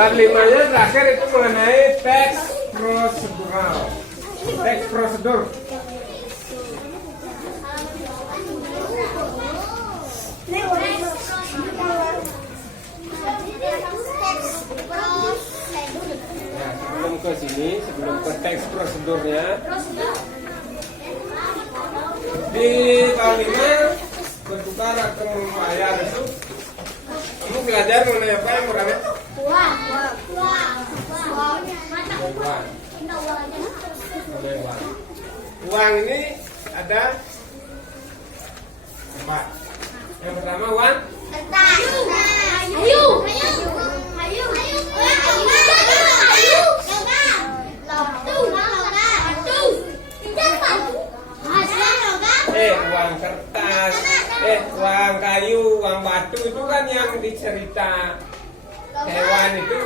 Bab 5-nya terakhir itu mengenai teks prosedural. Teks prosedur. Ya, sebelum ke sini, sebelum ke teks prosedurnya, di bab 5 bertukar akan membayar itu. Kamu belajar mengenai apa yang kurangnya? Uang. Uang ini ada empat. Yang pertama uang kertas. uang kertas, uang kayu, uang batu itu kan yang dicerita hewan itu.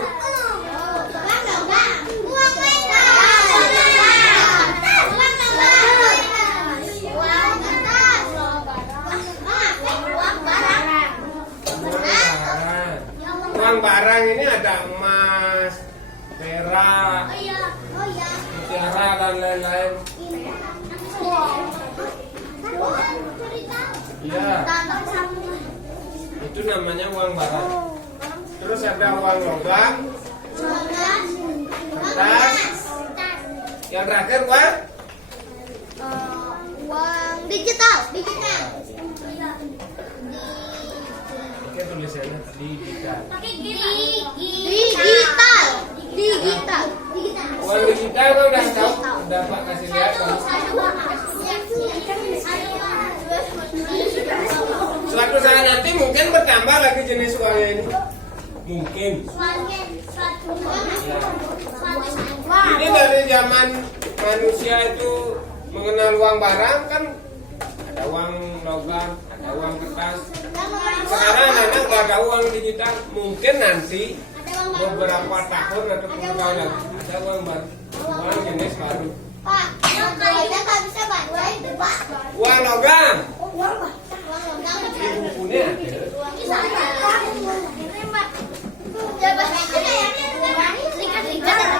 Uang barang ini ada emas, perak, mutiara dan lain-lain. Iya. Itu namanya uang barang. Terus ada uang logam, kertas. Yang terakhir uang digital. Oke, tulisannya digital. Uang digital kau udah tahu? Udah Pak kasih lihat kamu. Suatu saat nanti mungkin bertambah lagi jenis uangnya ini. Mungkin. Ini dari zaman manusia itu mengenal uang barang kan ada uang logam, ada uang kertas. Sekarang anak nggak ada uang digital. Mungkin nanti beberapa tahun atau 10 tahun lagi ada uang baru, uang jenis baru. Pak, kayaknya nggak bisa bantuin, Pak. Uang logam. Uang Di bukunya ada.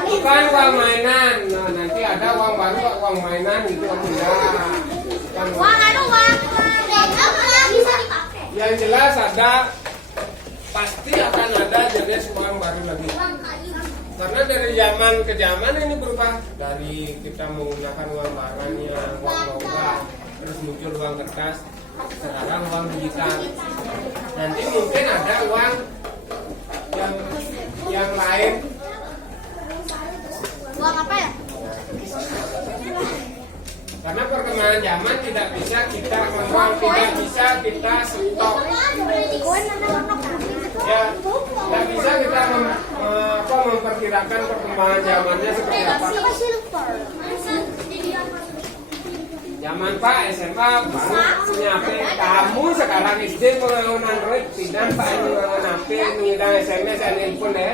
Bukan uang mainan. Nah, nanti ada uang baru, uang mainan gitu apa enggak? bisa dipakai. Yang jelas ada, pasti akan ada jenis uang baru lagi. Karena dari zaman ke zaman ini berubah. Dari kita menggunakan uang barangnya, uang logam, terus muncul uang kertas, sekarang uang digital. Nanti mungkin ada uang yang lain. Uang apa ya? Karena perkembangan zaman tidak bisa kita stop. Ya, tidak bisa kita memperkirakan perkembangan zamannya seperti apa. Zaman Pak SMA baru punya HP. Kamu sekarang SD menggunakan Android, tidak Pak menggunakan HP, menggunakan SMS dan handphone ya.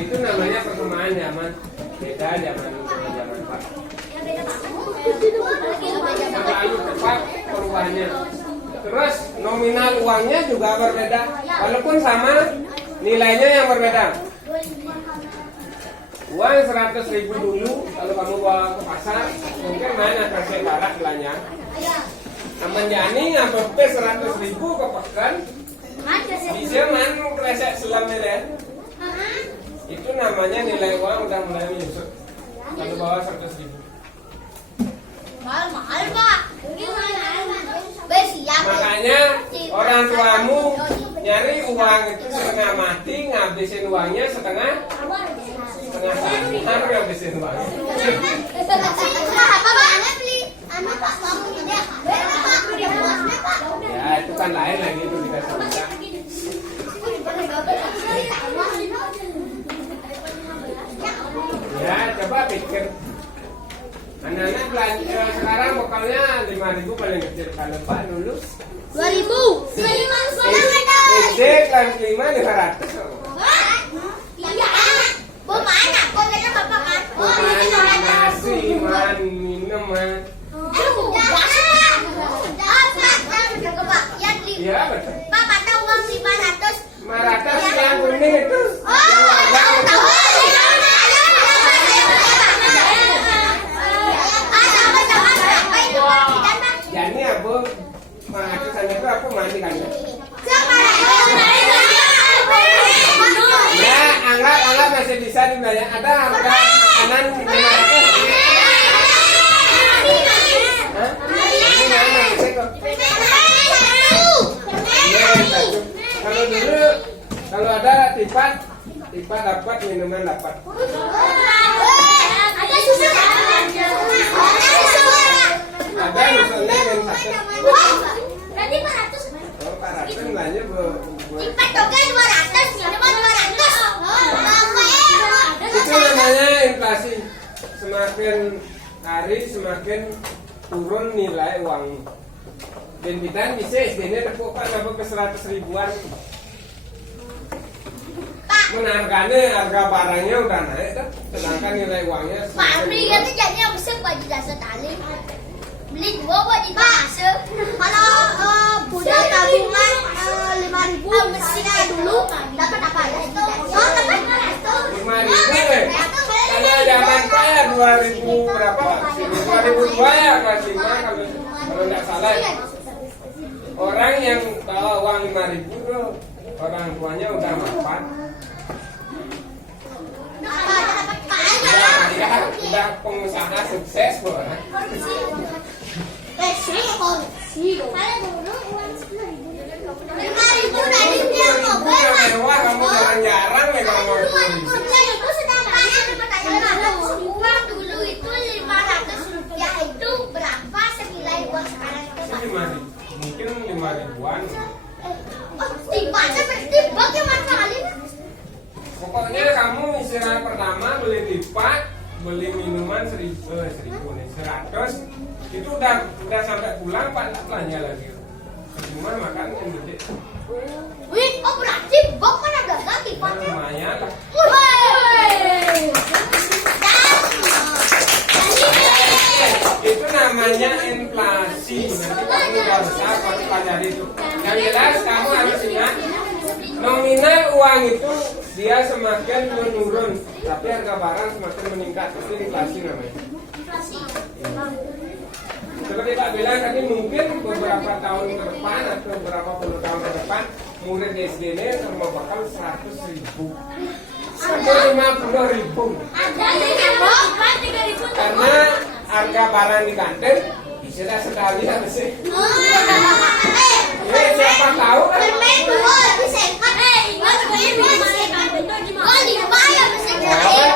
Itu namanya perkembangan zaman. Beda zaman Pak. Terlalu cepat perubahannya. Terus nominal uangnya juga berbeda, walaupun sama nilainya yang berbeda. Uang 100.000 dulu kalau kamu bawa ke pasar mungkin mana kasih barat belanja. Namun jani ngapain 100.000 ke pekan bisa mana kresek selamnya deh. Itu namanya nilai uang udah mulai menyusut kalau bawa 100.000. Mahal Pak. Makanya orang tuamu nyari uang itu setengah mati, ngabisin uangnya setengah sehari ngabisin uangnya. Ya itu kan lain lagi itu dikasih minta. Ya coba pikir. Anak-anak belanja sekarang bekalnya 5.000 paling kecil. Kalau Pak lulus 2.000. SD kelas 5 500. Iya. Mana? Pokoknya Bapak kan. Nasi, minum, Iya betul. iya betul. Pak di kandang. Siapa? Ya, anggap masih bisa dibayar. Ada harga makanan 500. Hah? Ini mana bisa kok? Iya, satu. Kalau ada tipat dapat, minuman dapat. Ada susu. Ada misalnya yang satu. Berarti 400. Oh, 400 belanja Tipat toga 200, minuman 200. itu namanya inflasi. Semakin hari semakin turun nilai uang. Dan kita bisa SD-nya tepuk kan apa ke 100 ribuan. Menariknya harga barangnya udah naik kan, sedangkan nilai uangnya Pak Amri kata jadinya bisa baju dasar tali. Beli dua buat di dasar. Kalau punya tabungan 5.000 mesinnya dulu dapat apa ya? Oh dapat 5.000 Kalau zaman saya 2000 berapa? 2002 ya kelas 5 kalau nggak salah. Orang yang bawa uang 5.000 tuh orang tuanya udah mapan. Udah pengusaha sukses boleh. Mewah kamu jarang-jarang megang uang 10.000. Uang dulu itu 500 rupiah itu berapa senilai uang sekarang itu? 5.000, mungkin 5.000-an. Tiba seperti bagaimana kali? Pokoknya kamu istirahat pertama beli lipat, beli minuman 1.000 nih, 100 itu udah sampai pulang Pak tak belanja lagi. Cuma makan yang gede. Wih, oh berarti bok kan ada ganti Nah, lumayan lah. Itu namanya inflasi. Nanti kamu nggak usah kamu pelajari itu. Yang jelas kamu harus ingat nominal uang itu dia semakin menurun, tapi harga barang semakin meningkat. Itu inflasi namanya. Seperti Pak bilang tadi mungkin beberapa tahun ke depan atau beberapa puluh tahun ke depan murid SD ini semua bakal 100.000 sampai 50.000 karena harga barang di kantin sudah sekali habisnya. Siapa tahu kan?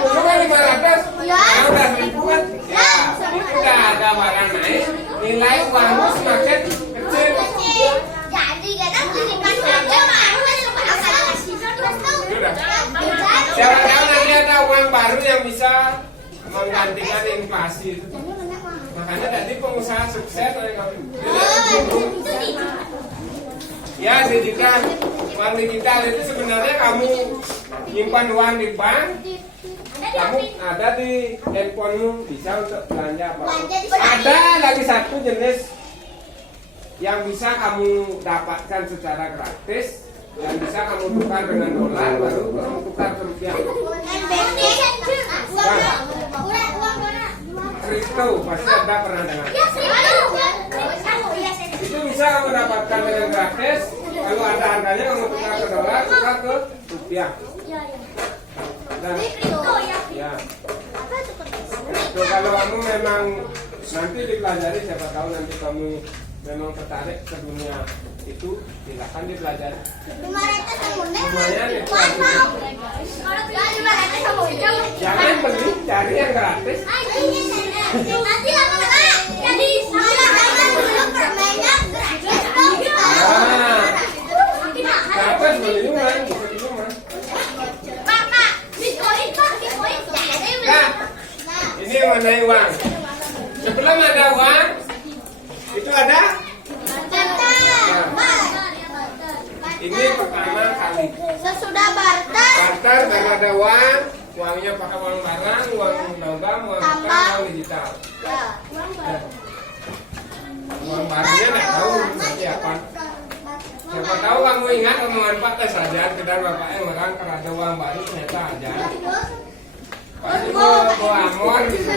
Dulu kan 500, sekarang udah 1.000 kan? Ya, itu udah ada barang naik, nilai uangmu semakin kecil. Jadi kadang belikan aja Siapa tahu nanti ada uang baru yang bisa menggantikan inflasi itu. Makanya tadi pengusaha sukses ya digital, uang digital itu sebenarnya kamu nyimpan uang di bank, kamu ada di handphonemu bisa untuk belanja apa. Ada lagi satu jenis yang bisa kamu dapatkan secara gratis, yang bisa kamu tukar dengan dolar, baru kamu tukar ke rupiah. Kripto pasti ada pernah dengar. Itu bisa kamu dapatkan dengan gratis. Kalau ada harganya kamu tukar ke dolar, tukar ke rupiah. Dan ya. So, kalau kamu memang nanti dipelajari, siapa tahu nanti kamu memang tertarik ke dunia itu, silakan dipelajari. Lumayan itu. Jangan beli, cari yang gratis. Nanti lama-lama jadi dulu permainan gratis. Gratis beliuman, bisa beliuman. Pak, Bitcoin. Nah, ini mengenai uang. Sebelum ada uang, itu ada. Ini pertama kali. Sesudah barter. Barter dan ada uang, uangnya pakai uang barang, uang logam, uang tukar, uang digital. Ya. Uang barunya nggak tahu seperti apa. Siapa tahu kamu ingat omongan Pak tes aja, kita bapaknya orang kalau ada uang baru ternyata aja. Pasti bawa amon gitu.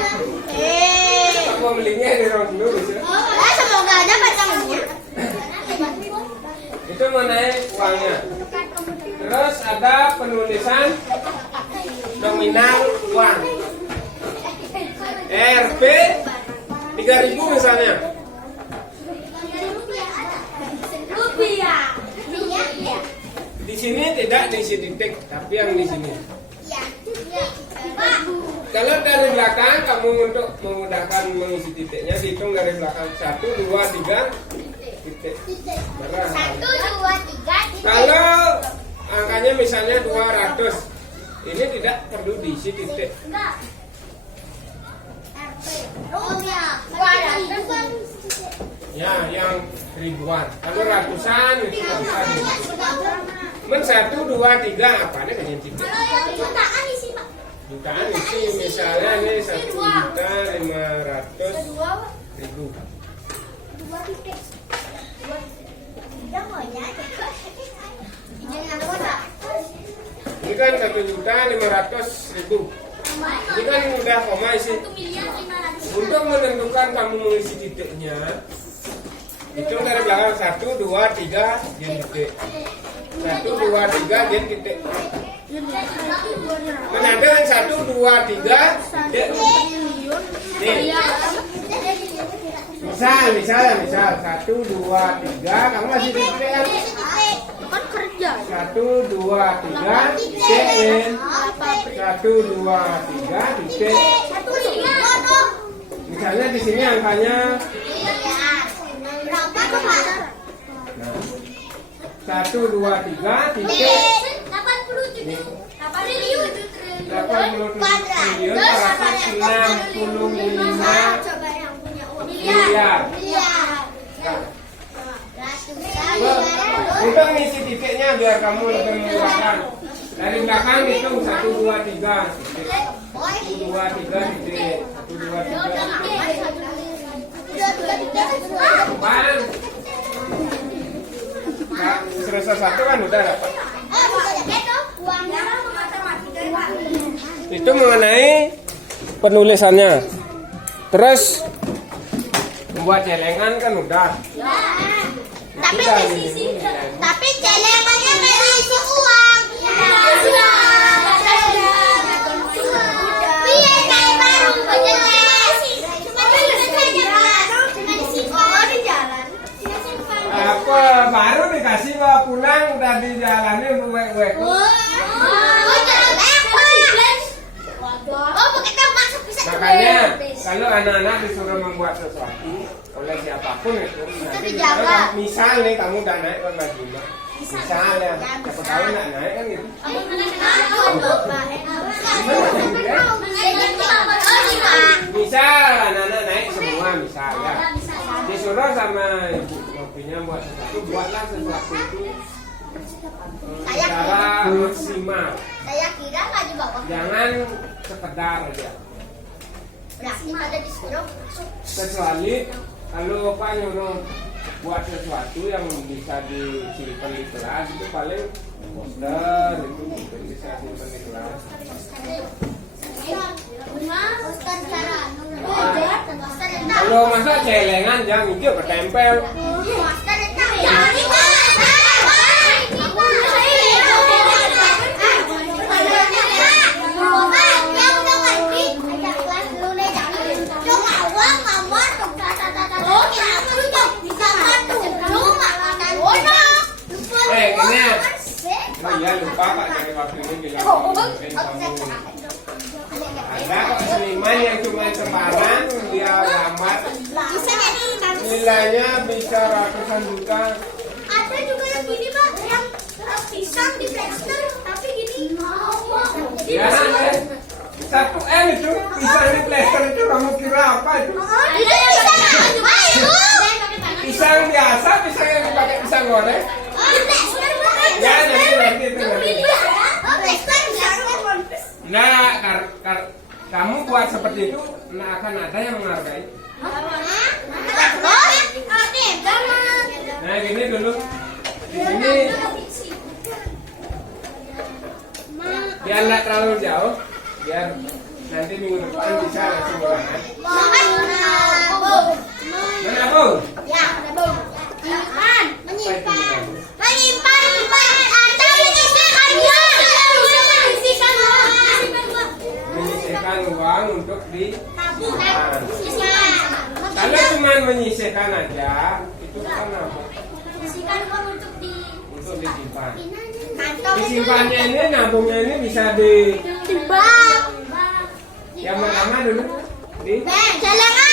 Aku belinya di orang dulu gitu. Semoga aja pacarnya. penulisan nominal uang. Rp 3.000 misalnya. Rupiah. Di sini tidak diisi titik, tapi yang di sini. Kalau dari belakang kamu untuk memudahkan mengisi titiknya, dihitung dari belakang 1, 2, 3 titik. Merah. 1, 2, 3 titik. Kalau angkanya misalnya 200, ini tidak perlu diisi titik. Enggak. Rupiah. 200. Ya, yang ribuan. Kalau ratusan itu bisa diisi. Men 1, 2, 3 apanya kayaknya titik. Kalau yang jutaan isi, Pak. Jutaan isi misalnya ini 1.500.000. 2 titik. Dia maunya Ini kan 1.500.000. Ini kan udah koma isi. 1 miliar 500. Untuk menentukan kamu mengisi titiknya, hitung dari belakang 1, 2, 3 jen titik. 1, 2, 3 jen titik. Menanda yang 1, 2, 3 titik. Nih. Misal 1, 2, 3 kamu masih titik kan? Kan kerja. 1, 2, 3 titik. 1, 2, 3 titik. Misalnya di sini angkanya Berapa tuh, Pak? 1, 2, 3 titik. 80 Nih. 80 80 triliun 465 Coba yang punya uang. miliar. Untuk ngisi titiknya biar kamu lebih memudahkan. Dari belakang hitung 1, 2, 3 titik. 1, 2, 3 titik. 1, 2, 3. Apaan? Nah, selesai satu kan udah dapat. Itu mengenai penulisannya. Terus membuat celengan kan udah. Tapi celengannya berisi uang. Iya, kayak baru Apa baru dikasih bawa pulang udah dijalani untuk wek-wek. Makanya kalau anak-anak disuruh membuat sesuatu oleh siapapun itu nanti dijaga. misal nih kamu udah naik ke Bajima, misalnya siapa tahu nggak naik kan gitu. Misal anak-anak naik semua misalnya disuruh sama ibu ngopinya buat sesuatu, buatlah sesuatu itu secara maksimal. Saya kira nggak di bawah. Jangan sekedar aja. Berarti pada disuruh masuk. Kecuali kalau Pak nyuruh buat sesuatu yang bisa disimpan di kelas itu paling poster itu mungkin bisa simpan di kelas. Poster cara. Kalau masa celengan jangan itu bertempel. Poster itu. Ini oh iya lupa Pak dari waktu ini bilang ada kok seniman yang cuma sembarang dia gambar nilainya bisa ratusan juta. Ada juga yang gini Pak, yang pisang di plaster tapi gini. Ya, satu M itu pisang di plaster itu kamu kira apa itu? Pisang biasa, pisang yang dipakai pisang goreng. Ya, nanti itu nanti. Nah, kamu buat seperti itu, nah akan ada yang menghargai. Nah, gini dulu. Di sini biar nggak terlalu jauh, biar nanti minggu depan bisa langsung ulangan. Mana Bu? Ya, Bu. Menyimpan. Menyimpan atau menyimpan hadiah. menyisihkan aja, itu kan apa? Sisihkan uang untuk disimpan. kantong Disimpannya ini, nabungnya ini bisa di di bank. yang pertama dulu di Celengan.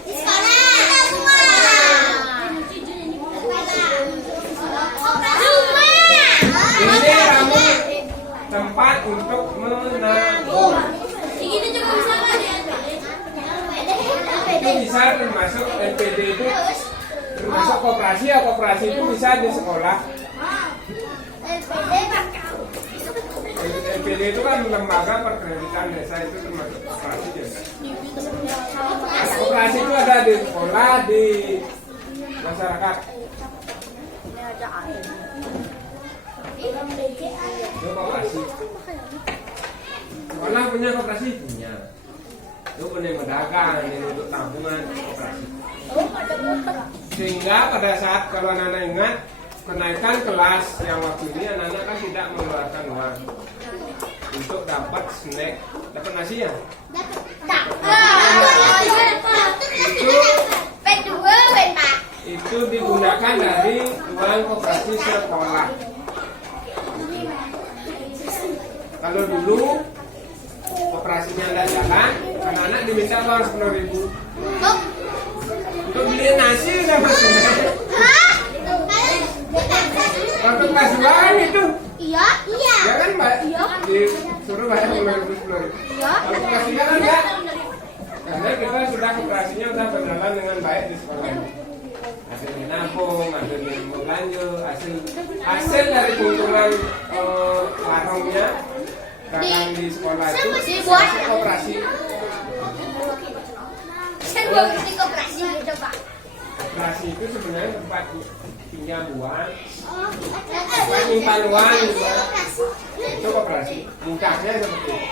Di sekolah. ini kamu tempat untuk menabung. Itu bisa termasuk NPD itu termasuk koperasi ya, koperasi itu bisa di sekolah. NPD itu kan lembaga perkreditan desa, itu termasuk koperasi juga. Nah, koperasi itu ada di sekolah, di masyarakat. Itu koperasi. Sekolah punya koperasi? Punya. Itu punya pedagang, ini untuk tabungan koperasi. Sehingga pada saat kalau anak-anak ingat kenaikan kelas yang waktu ini anak-anak kan tidak mengeluarkan uang untuk dapat snack, dapat nasi ya. Itu digunakan dari uang koperasi sekolah. Kalau dulu operasinya tidak jalan, anak-anak diminta uang 10.000 untuk beli nasi udah masuk. Waktu kelas 2 itu. Iya. Ya kan Mbak? Disuruh bayar 10.000. Kalau kelas 3 kan enggak. Karena kita sudah operasinya sudah berjalan dengan baik di sekolah ini. Hasilnya nabung, hasilnya belanja, hasil dari keuntungan warungnya dagang di sekolah itu dibuat koperasi. Saya mau beli koperasi gitu Pak. Koperasi itu sebenarnya tempat pinjam uang, menyimpan uang gitu. Itu koperasi. Ringkasnya seperti itu.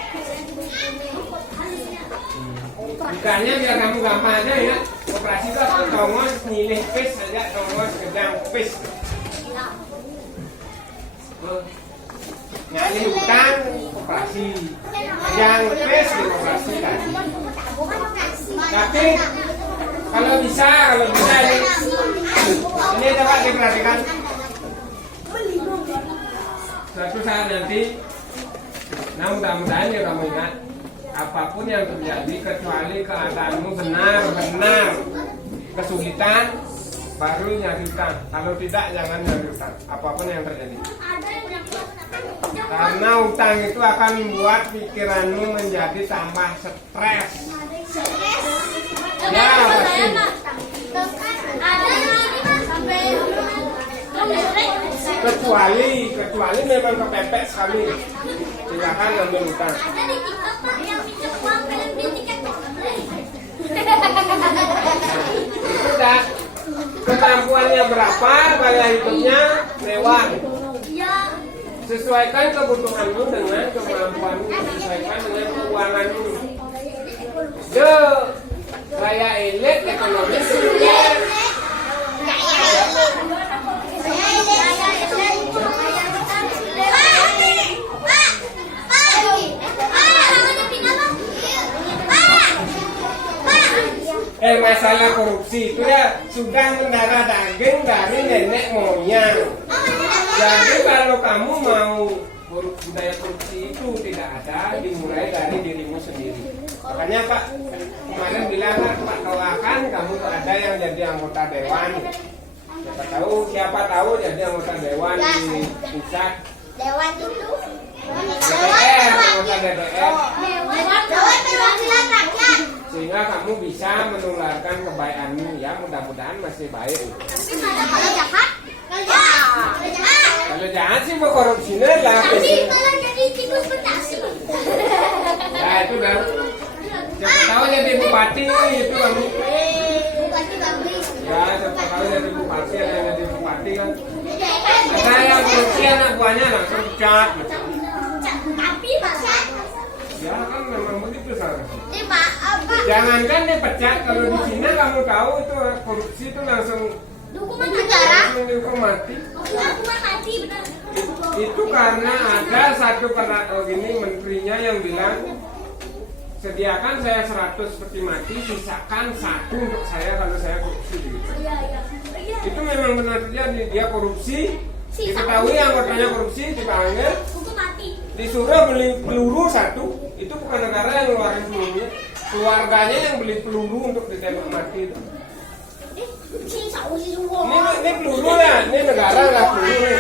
Ringkasnya biar kamu gampang aja ya. Koperasi itu apa? Tongos nyilih pis saja, tongos gedang pis. Nyalih utang koperasi, yang pis di koperasi tadi. Tapi kalau bisa ini dapat diperhatikan. Suatu saat nanti, nah mudah-mudahan ya kamu ingat, apapun yang terjadi kecuali keadaanmu benar-benar kesulitan, baru nyari utang. Kalau tidak, jangan nyari utang. Apapun yang terjadi. Karena utang itu akan membuat pikiranmu menjadi tambah stres. Ya, pasti. Kecuali memang kepepet sekali, silakan ambil utang. Sudah kemampuannya berapa, gaya hidupnya mewah. Sesuaikan kebutuhanmu dengan kemampuanmu, sesuaikan dengan keuanganmu. Gaya elit ekonomi sulit. Masalah korupsi itu ya sudah mendarah daging dari nenek moyang. Jadi kalau kamu mau budaya korupsi itu tidak ada, dimulai dari dirimu sendiri. Makanya Pak kemarin bilang Pak doakan kamu ada yang jadi anggota dewan. Siapa tahu jadi anggota dewan di pusat. Dewan itu DPR, anggota DPR. Dewan perwakilan rakyat. Sehingga kamu bisa menularkan kebaikanmu ya, mudah-mudahan masih baik. Kalau jahat, Kalau jahat sih mau korupsinya lah. tapi malah jadi tikus petasi. Ya itu dah. Siapa tahu jadi bupati itu kamu. Bupati bagus. Ya siapa tahu jadi bupati, ada yang jadi bupati kan. Ada yang korupsi anak buahnya langsung pecat. Tapi Pak, Ya kan memang begitu seharusnya. Jangankan Jangankan dipecat, kalau di Cina kamu tahu itu korupsi itu langsung hukuman penjara. dihukum mati. Hukuman mati benar. Itu karena ada satu menterinya yang bilang sediakan saya 100 peti mati, sisakan 1 untuk saya kalau saya korupsi begitu. Itu memang benar terjadi, dia korupsi, diketahui anggotanya korupsi, dipanggil, disuruh beli peluru 1, itu bukan negara yang ngeluarin pelurunya, keluarganya yang beli peluru untuk ditembak mati itu. Ini peluru ya, ini negara lah peluru.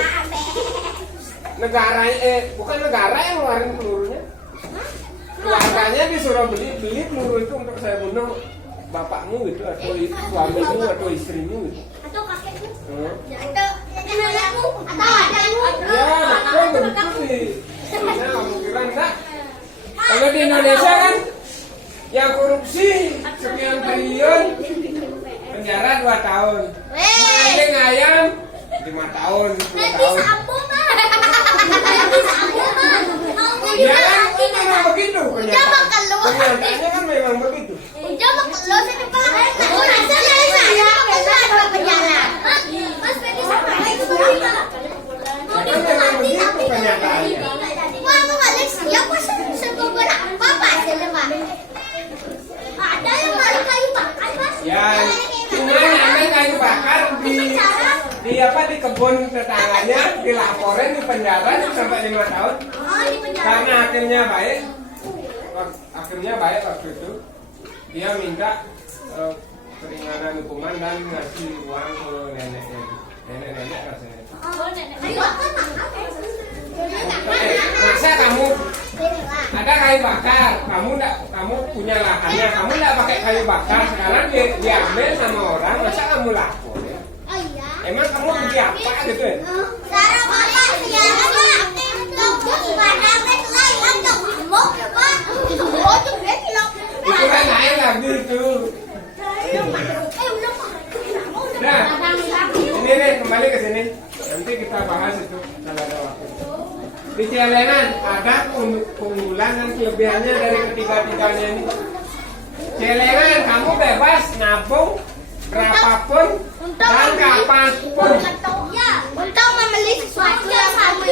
Negara bukan negara yang ngeluarin pelurunya. Keluarganya disuruh beli peluru itu untuk saya bunuh bapakmu gitu, atau suamimu atau istrimu gitu. Atau kakekmu. Atau nenekmu. Atau adikmu. Ya, betul begitu sih. Nah, kamu kira enggak? Kalau di Indonesia kan yang korupsi sekian triliun penjara 2 tahun. Maling ayam 5 tahun, 10 tahun. Ya kan memang begitu kenyataannya kan memang begitu. Ya, cuma namanya kayu bakar di apa di kebun tetangganya dilaporin di penjara sampai 5 tahun. Karena akhirnya baik waktu itu dia minta keringanan hukuman dan ngasih uang ke nenek rasanya. Masa kamu ada kayu bakar, kamu punya lahannya, kamu nggak pakai kayu bakar, sekarang diambil sama orang, masa kamu lapor ya? Emang kamu pergi apa gitu ya? Itu kan lain lagi itu. Nah, ini nih kembali ke sini. Nanti kita bahas itu kalau ada waktu. Di Celengan ada keunggulan dan kelebihannya dari ketiga-tiganya ini. Celengan kamu bebas nabung berapapun dan kapanpun. Untuk membeli sesuatu yang kamu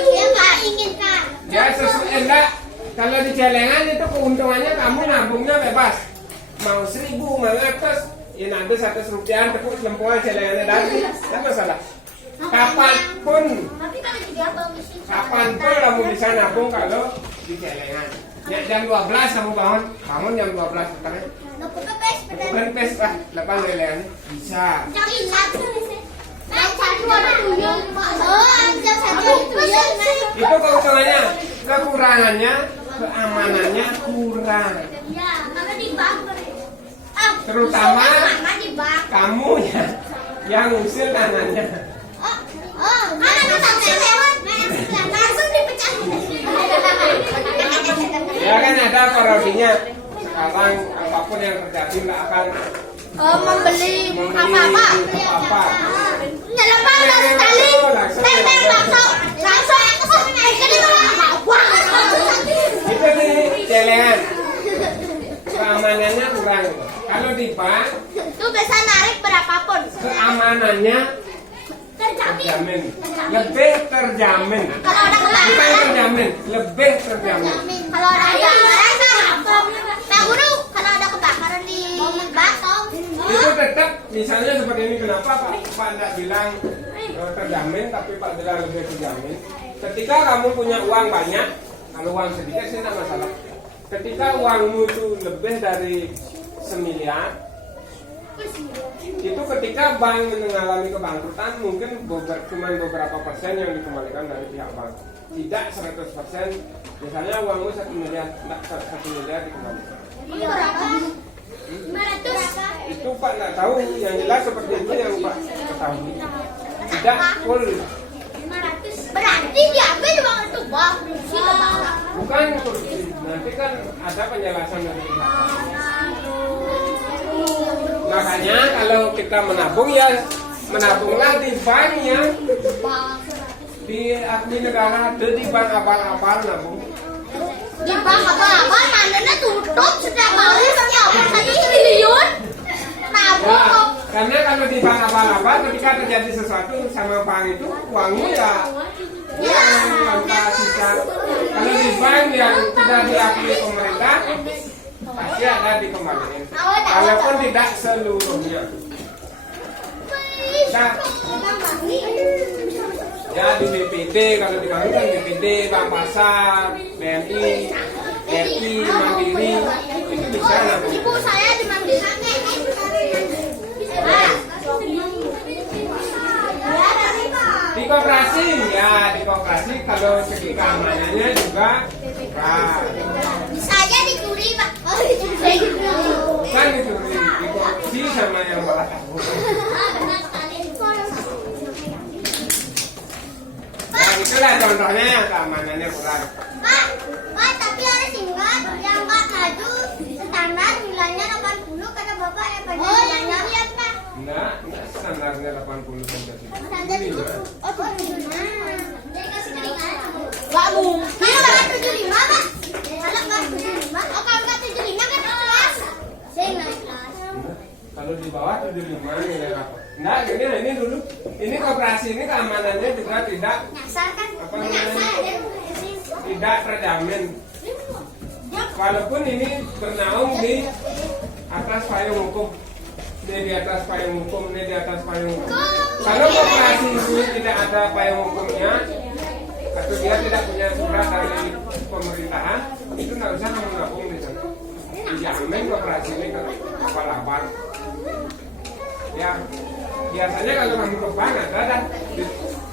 inginkan. Ya sesuai enggak. Kalau di Celengan itu keuntungannya kamu nabungnya bebas. Mau 1.000, mau 100, ya nanti 100 rupiah tepuk lempungan Celengannya dari. Tidak masalah. Kapanpun kamu bisa nabung kalau di Celengan. Ya, jam 12 kamu bangun jam 12 petang. Bukan pes lah, lepas lelean bisa. Itu keuntungannya, kekurangannya, keamanannya kurang. Terutama kamu ya yang usil tangannya. Ya kan ada parodinya. Sekarang apapun yang terjadi nggak akan membeli apa-apa. Nyelepas sekali. Itu di Celengan. Keamanannya kurang. Kalau di bank itu bisa narik berapapun. Keamanannya terjamin. Lebih terjamin. Kalau ada Bukan terjamin, lebih terjamin. Kalau ada kebakaran, Pak Guru, kalau ada kebakaran di bank, Itu tetap misalnya seperti ini, kenapa Pak tidak bilang terjamin, tapi Pak bilang lebih terjamin. Ketika kamu punya uang banyak, kalau uang sedikit sih tidak masalah. Ketika uangmu itu lebih dari 1 miliar, itu ketika bank mengalami kebangkrutan mungkin cuma beberapa persen yang dikembalikan dari pihak bank, tidak 100%. Misalnya uangmu 1 miliar, tidak 1 miliar dikembalikan. berapa? 500. Itu Pak nggak tahu, yang jelas seperti itu yang Pak ketahui. Tidak full. 500. Berarti diambil uang itu bang. Bukan korupsi. Nanti kan ada penjelasan dari pihak. Makanya kalau kita menabung ya menabunglah di bank yang di negara ada di bank abal-abal nabung. Di bank apa-apa mananya tutup setiap hari setiap 1 triliun. Nabung. Ya, karena kalau di bank abal-abal ketika terjadi sesuatu sama bank itu uangmu ya tanpa sisa. Kalau di bank yang sudah diakui pemerintah pasti ada dikembalikan. Walaupun tidak seluruhnya. Nah, ya di BPD, kalau di kami kan BPD, Bank Pasar, BNI, BNI, Mandiri, itu bisa nabung. Ibu saya di Mandiri. Di koperasi, ya di koperasi kalau segi keamanannya juga murah. Bisa aja dicuri, Pak. Oh, dicuri. Kan dicuri, di koperasi sama yang malah tabung. Benar sekali. Nah, itulah contohnya yang keamanannya kurang. Pak, tapi harus ingat yang Pak maju standar nilainya 80 kata Bapak yang pada nilainya lihat Pak. Enggak standarnya 80 sampai 100. Standar itu. Oh, 75. Jadi kasih keringanan. Enggak mungkin. Kalau 75, Pak. Kalau enggak 75, oh kalau enggak 75 kan kelas. Saya naik kelas. Kalau di bawah 75 nilai apa? Enggak, ini dulu. Ini koperasi ini keamanannya juga tidak Nyasar kan? Apa namanya? Nyasar ya. tidak terjamin. Walaupun ini bernaung di atas payung hukum. Ini di atas payung hukum, ini di atas payung hukum. Kalau koperasi ini tidak ada payung hukumnya, atau dia tidak punya surat dari pemerintahan, itu nggak usah kamu nabung di sana. Dijamin koperasi ini ke kepala bank. Ya, biasanya kalau kamu ke bank ada dah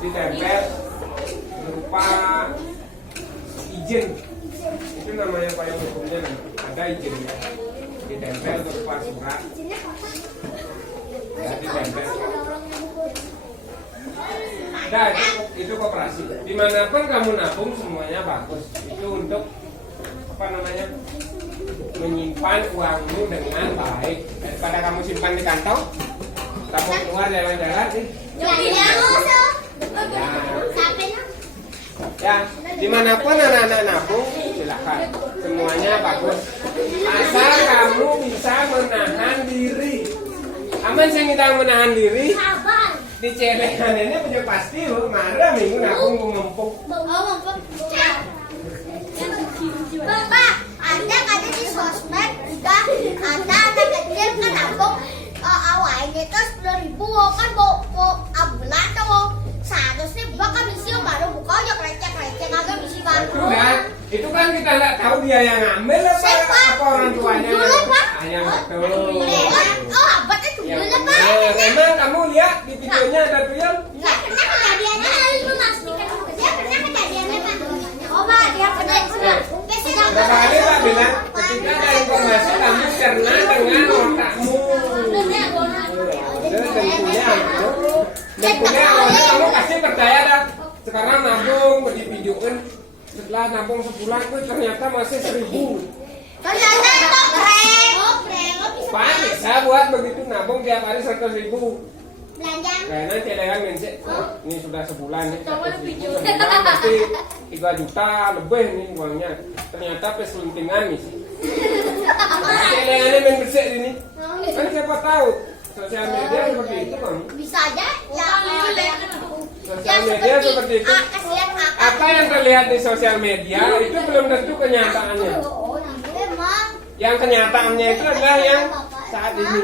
ditempel berupa izin. Itu namanya payung hukumnya, ada izinnya. Ditempel berupa surat. Ya, ditempel. Nah, itu koperasi. Dimanapun kamu nabung semuanya bagus. Itu untuk apa namanya? Menyimpan uangmu dengan baik. Daripada kamu simpan di kantong, tabung keluar jalan-jalan nih. Ya, dimanapun anak-anak nabung, silakan. Semuanya bagus. Asal kamu bisa menahan diri. Aman sih kita menahan diri. Di cerehan ini punya pasti lo marah minggu nabung ngempuk. Bapak, ada di sosmed juga ada anak kecil kan nabung awalnya itu 10.000 kan mau bulan tuh seharusnya bakal misi baru buka aja receh agak misi baru. Sudah, itu kan kita nggak tahu dia yang ngambil apa orang tuanya. Dulu Pak. Yang betul. Oh, abadnya Yang dulu Pak. benar. Memang kamu lihat di videonya ada tuyul. Nggak pernah kejadiannya lu memastikan dia pernah kejadiannya Pak. Oh Pak, dia pernah. Berapa kali Pak bilang ketika ada informasi kamu cerna dengan otakmu. Tentunya awalnya kamu pasti percaya dah. Sekarang nabung dipijukin setelah nabung sebulan itu ternyata masih 1.000. Ternyata itu prank. Pak bisa buat begitu nabung tiap hari 100.000. Belanja. Kayaknya cedean ngensek. Ini sudah sebulan nih. 100.000 sebulan pasti 3 juta lebih nih uangnya. Ternyata peselentingan nih. Cedeannya main bersih ini. Kan siapa tahu sosial media seperti itu kan. Bisa aja. Sosial media seperti itu. Apa yang terlihat di sosial media itu belum tentu kenyataannya. Emang. Yang kenyataannya itu adalah yang saat ini.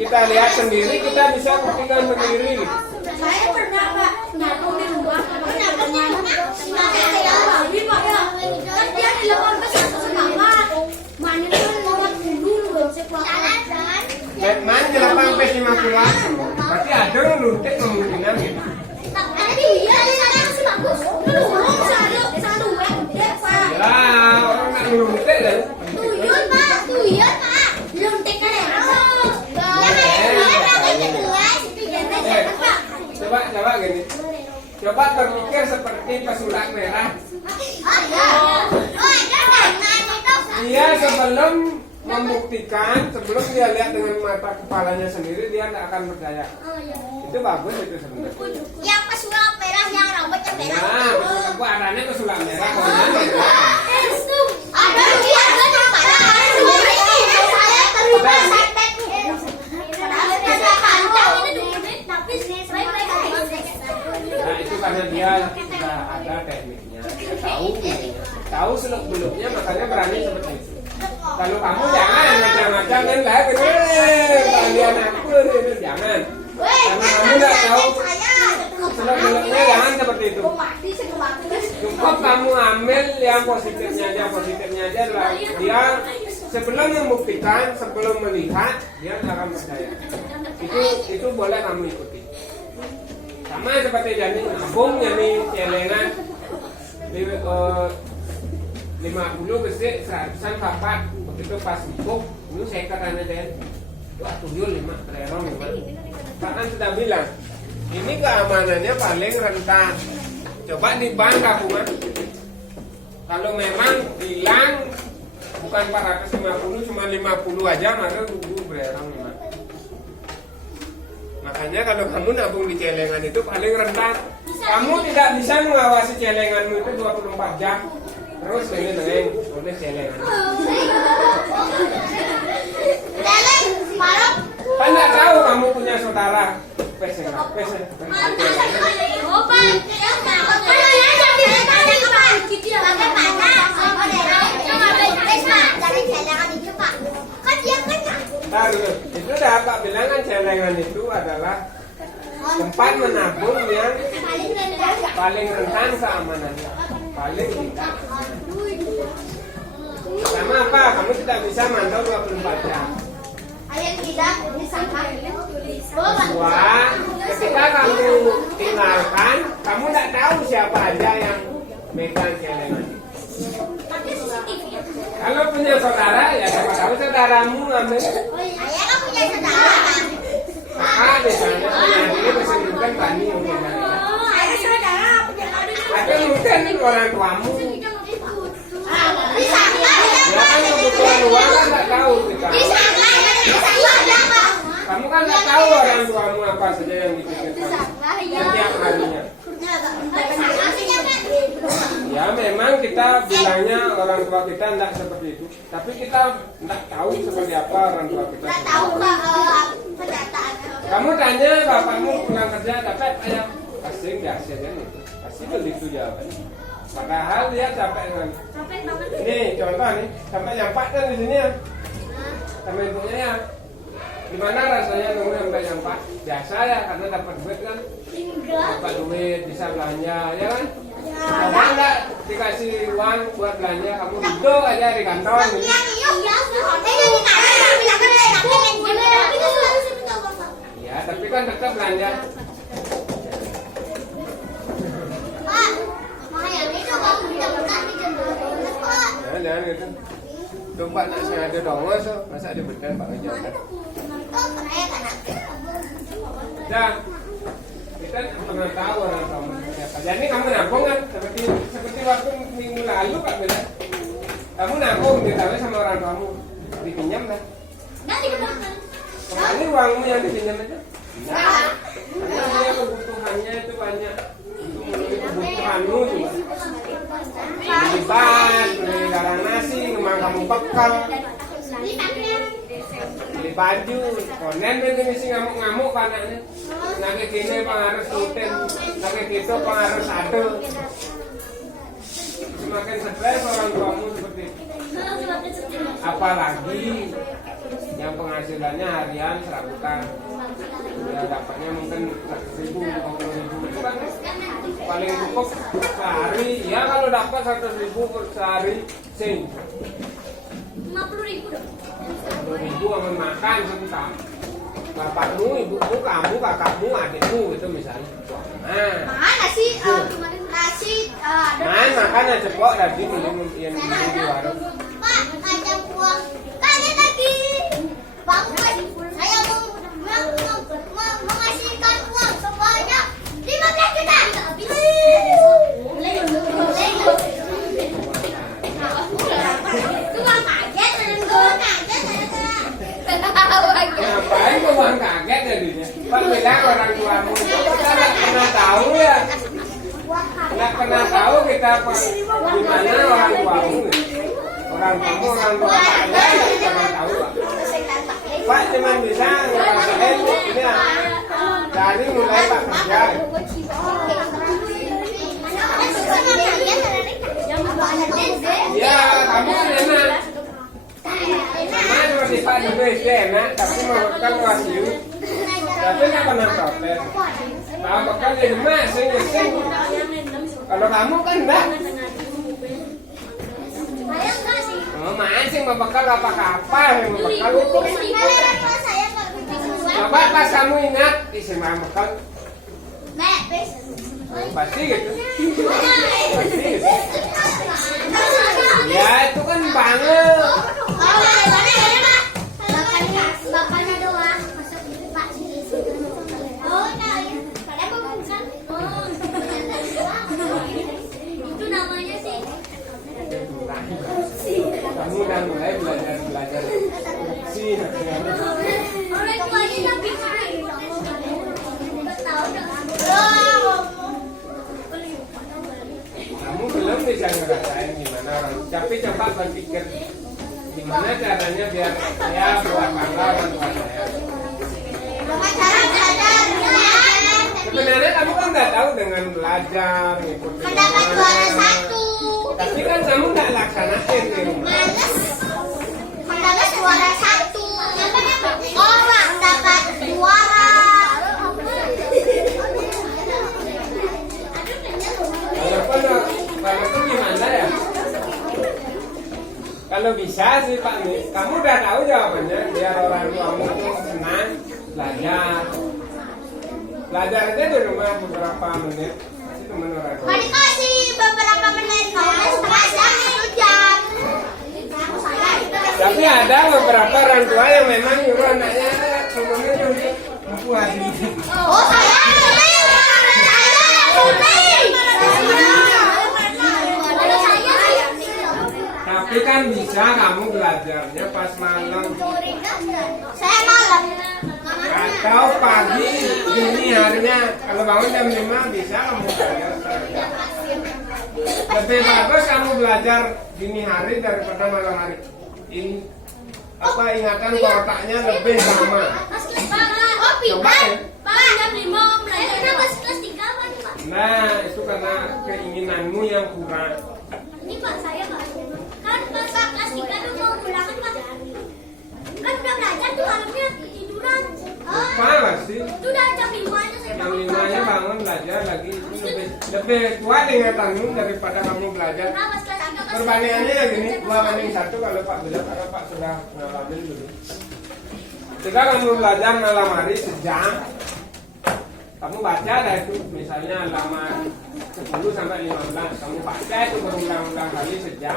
Kita lihat sendiri, kita bisa buktikan sendiri. Saya pernah Pak nabung di rumah. Kan dia di lapangan besar semangat. Mana kan lewat dulu jalan. Batman di lapangan P50. Berarti ada yang luntik kemungkinan gitu. Tadi iya di sana masih bagus. Satu Pak. Ya, orang nggak luntik kan? Tuyul Pak. Luntik kan ya. Coba gini. Coba berpikir seperti pesulap merah. Dia sebelum membuktikan, sebelum dia lihat dengan mata kepalanya sendiri, dia tidak akan percaya. Itu bagus itu sebenarnya. Yang pesulap merah yang rambutnya merah. Nah, aku arahnya pesulap merah. Kemana merah? Ada dia ada mana? Saya terlibat santet. Nah, itu karena dia sudah ada tekniknya, dia tahu tekniknya, tahu seluk beluknya, makanya berani seperti itu. Kalau kamu jangan macam-macam kan lah, kalian aku itu jangan. Karena kamu nggak tahu seluk-beluknya, jangan seperti itu. Cukup kamu ambil yang positifnya aja lah. Dia sebelum membuktikan, sebelum melihat, dia nggak akan percaya. Itu boleh kamu ikuti. Sama seperti Jani nabung, Jani celengan 50 besik 100-an papat. Begitu pas buku, ini saya katanya Den, wah 75 tererong ya. Pak kan sudah bilang, ini keamanannya paling rentan. Coba di bank tabungan. Kalau memang hilang bukan 450, cuma 50 aja, maka rugi bererong memang. Makanya kalau kamu nabung di celengan itu paling rentan. Kamu tidak bisa mengawasi celenganmu itu 24 jam. Terus neng boleh celengan. Kan nggak tahu kamu punya saudara pesen. Taruh, itu dah Pak bilang kan celengan itu adalah tempat menabung yang paling rentan keamanannya, paling tidak. Sama apa? Kamu tidak bisa mantau 24 jam. Kedua, ketika kamu tinggalkan, kamu tidak tahu siapa aja yang megang celengan. Kalau punya saudara, ya siapa tahu saudaramu ngambil. Maka misalnya penyakitnya bisa bukan tani mungkin. Atau mungkin orang tuamu. Ya kan kebutuhan uang kan nggak tahu kita. Kamu kan nggak tahu orang tuamu apa saja yang dipikirkan setiap harinya. Ya memang kita bilangnya orang tua kita tidak seperti itu, tapi kita tidak tahu seperti apa orang tua kita. Kamu tanya bapakmu pulang kerja dapat ayam, pasti nggak kan itu, pasti begitu jawabannya. Padahal dia capek kan. Ini contoh nih, sampai nyampak kan di sini ya. Sampai punya ya. Gimana rasanya nunggu sampai nyampak? Biasa ya, karena dapat duit kan. Dapat duit bisa belanja, ya kan? Coba enggak dikasih uang buat belanja, kamu duduk aja di kantor. Ya, tapi kan tetap belanja. Jangan gitu. Coba nak sengaja dongos, masa ada benar Pak Ngejauh. Dah, kita pernah tahu orang kamu siapa. Jadi kamu nabung kan, seperti waktu minggu lalu Pak bilang, kamu nabung ditaruh sama orang kamu, dipinjam kan? Kemana uangmu yang dipinjam aja? Nah, karena dia kebutuhannya itu banyak untuk memenuhi kebutuhanmu juga. Beli ban, beli garang nasi, memang kamu bekal. Beli baju, konen itu mesti ngamuk-ngamuk anaknya. Nake kini pengaruh rutin, nake gitu pengaruh satu. Semakin stres orang tuamu seperti itu. Apalagi yang penghasilannya harian serabutan, ya dapatnya mungkin 100.000, 50.000 itu kan paling cukup sehari. Ya kalau dapat 100.000 sehari sing 50.000 dong. 50.000 sama makan sebentar. Bapakmu, ibumu, kamu, kakakmu, adikmu itu misalnya. Nah, nasi makan aja cepok tadi yang di warung. Pak, ada uang. Kalian lagi. Bang, saya mau mengasihkan uang sebanyak 15 juta. Tukang kaget, Ngapain kau bang kaget jadinya? Pak bilang orang tuamu itu kita nggak pernah tahu ya. Nggak pernah tahu kita gimana orang tuamu. Orang tuamu, orang tua saya nggak pernah tahu Pak. Pak cuma bisa ngerasain ini ya. Dari mulai Pak kerja. Ya kamu enak. dulu SD enak, tapi mau bekal wasiu. Tapi nggak pernah protes. Mau bekal jadi masing masing. Kalau kamu kan enggak. Saya enggak sih. Oh, masing mau bekal apa-apa, mau bekal itu. Saya enggak bikin sesuatu. Coba pas kamu ingat, isi mau bekal. Nek, bes. Pasti gitu. Pasti gitu. Ya itu kan banget. Bapaknya doang. Pak oh, nah, pada bukan. Oh. Itu namanya sih. Kamu udah mulai belajar sih. Orang tuanya tapi tahu dong. Kamu belum bisa ngerasain gimana orang. Tapi coba berpikir gimana caranya biar saya buat bangga orang tua saya. Dengan cara belajar. Sebenarnya kamu kan nggak tahu dengan belajar, ngikutin Mendapat juara satu. Tapi kan kamu nggak laksanain di rumah. Males. Mendapat juara satu. Orang dapat juara. Walaupun gimana ya? Kalau bisa sih Pak nih, kamu udah tahu jawabannya, biar orang tuamu tuh senang belajar. Belajar aja di rumah beberapa menit, pasti teman orang tua. Mau dikasih beberapa menit, kalau setengah jam, 1 jam. Tapi ada beberapa orang tua yang memang nyuruh anaknya semuanya untuk buat. Oh, saya. Tapi kan bisa kamu belajarnya pas malam Saya malam. atau pagi dini harinya. Kalau bangun jam 5 bisa kamu belajar. Lebih bagus kamu belajar dini hari daripada malam hari. Ini apa ingatan otaknya lebih sama. Oh, pintar. Pak, jam 5 belajar. Pas kelas 3 kan, Pak? Nah, itu karena keinginanmu yang kurang. Ini Pak, saya Pak. Kan pas kelas 3 tuh mau ulangan Pak. Kan udah belajar tuh malamnya tiduran. Lupa pasti. Itu udah jam 5 aja saya Jam 5-nya bangun belajar lagi. Itu lebih kuat ingatanmu daripada kamu belajar. Nah, pas kelas 3 pas Perbandingannya ya gini, 2 banding 1 kalau Pak bilang karena Pak sudah ngalamin dulu. Jika kamu belajar malam hari sejam, kamu baca dah itu misalnya halaman 10 sampai 15, kamu baca itu berulang-ulang kali sejam.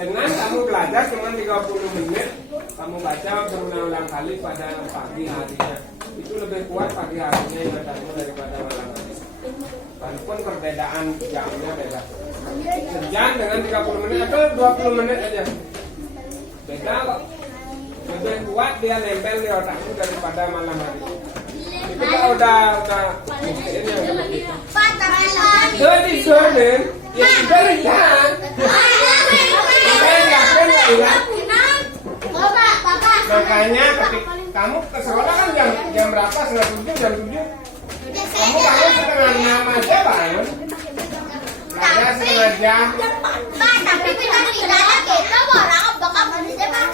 Dengan kamu belajar cuma 30 menit, kamu baca berulang-ulang kali pada pagi harinya. Itu lebih kuat pagi harinya ingatanmu daripada malam hari. Walaupun perbedaan jamnya beda. Sejam dengan 30 menit atau 20 menit aja. Beda kok. Lebih kuat dia nempel di otakmu daripada malam hari. Itu kan udah ini yang begitu. Pak, tapi Pak. Jadi Jordan, ya sudah lihat. Bapak. Makanya ketika kamu ke sekolah kan jam berapa? Setengah 7, jam 7. Kamu bangun setengah 6 aja bangun. Belajar setengah jam. Pak, tapi pikiran kita orang bakal bener Pak.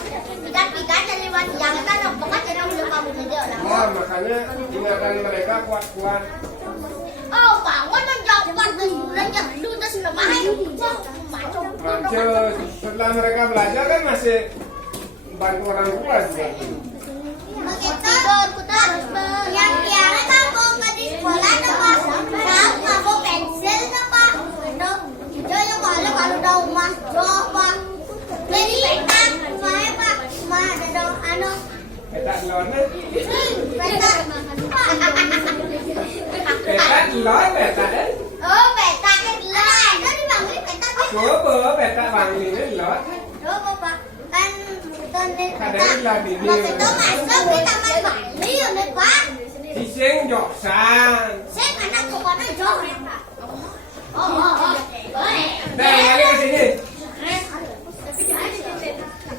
Pikiran dari yang kita bakal jadi udah kamu jadi orang. Oh, makanya ingatan mereka kuat-kuat. Oh, bangun menjawab bulan yang lu udah selama hari. Lanjut, setelah mereka belajar kan masih bantu orang tua juga. Begitu kita yang kamu nggak di sekolah tuh Pak. Kamu nggak mau pensil tuh Pak. Itu yang kalau udah rumah doh Pak. Jadi kita rumahnya Pak. Rumah ada doh anu. Petak lona. Petak. Petak lona petak. Oh, petak lah. Jadi bangun petak. Coba petak bangun ini lona. Coba Pak. Kan Kadang lah di itu masuk di taman Bali udah Pak. Sising joksan. Saya anak pokoknya jauh ya Pak. Oh. Nah, kembali ke sini.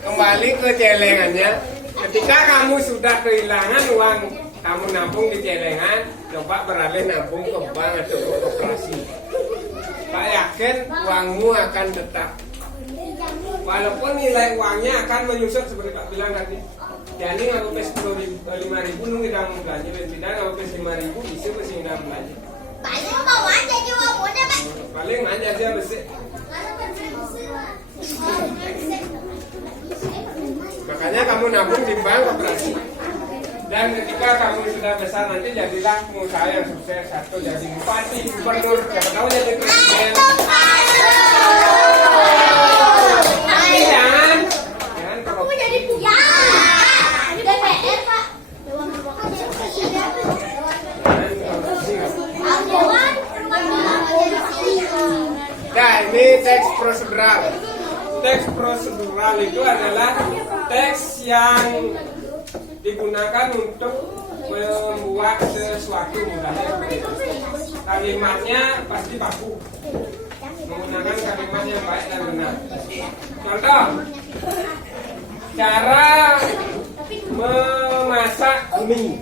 Kembali ke celengannya. Ketika kamu sudah kehilangan uang kamu nabung di celengan, coba beralih nabung ke bank atau ke koperasi. Pak yakin uangmu akan tetap. Walaupun nilai uangnya akan menyusut seperti Pak bilang tadi. Jadi nggak pes 5.000 nung kita mau belanja, beda nggak pes 5.000 bisa pasti kita belanja. Banyak mau aja jiwa muda pak. Paling aja dia besi. Makanya kamu nabung di bank koperasi. Dan ketika kamu sudah besar nanti jadilah pengusaha yang sukses, atau jadi bupati, gubernur, siapa tahu jadi presiden. Tapi jangan kalau Kamu jadi punya. DPR pak. Nah, ini teks prosedural. Teks prosedural itu adalah teks yang digunakan untuk membuat sesuatu mudahnya. Kalimatnya pasti baku. Menggunakan kalimat yang baik dan benar. Contoh, cara memasak mie.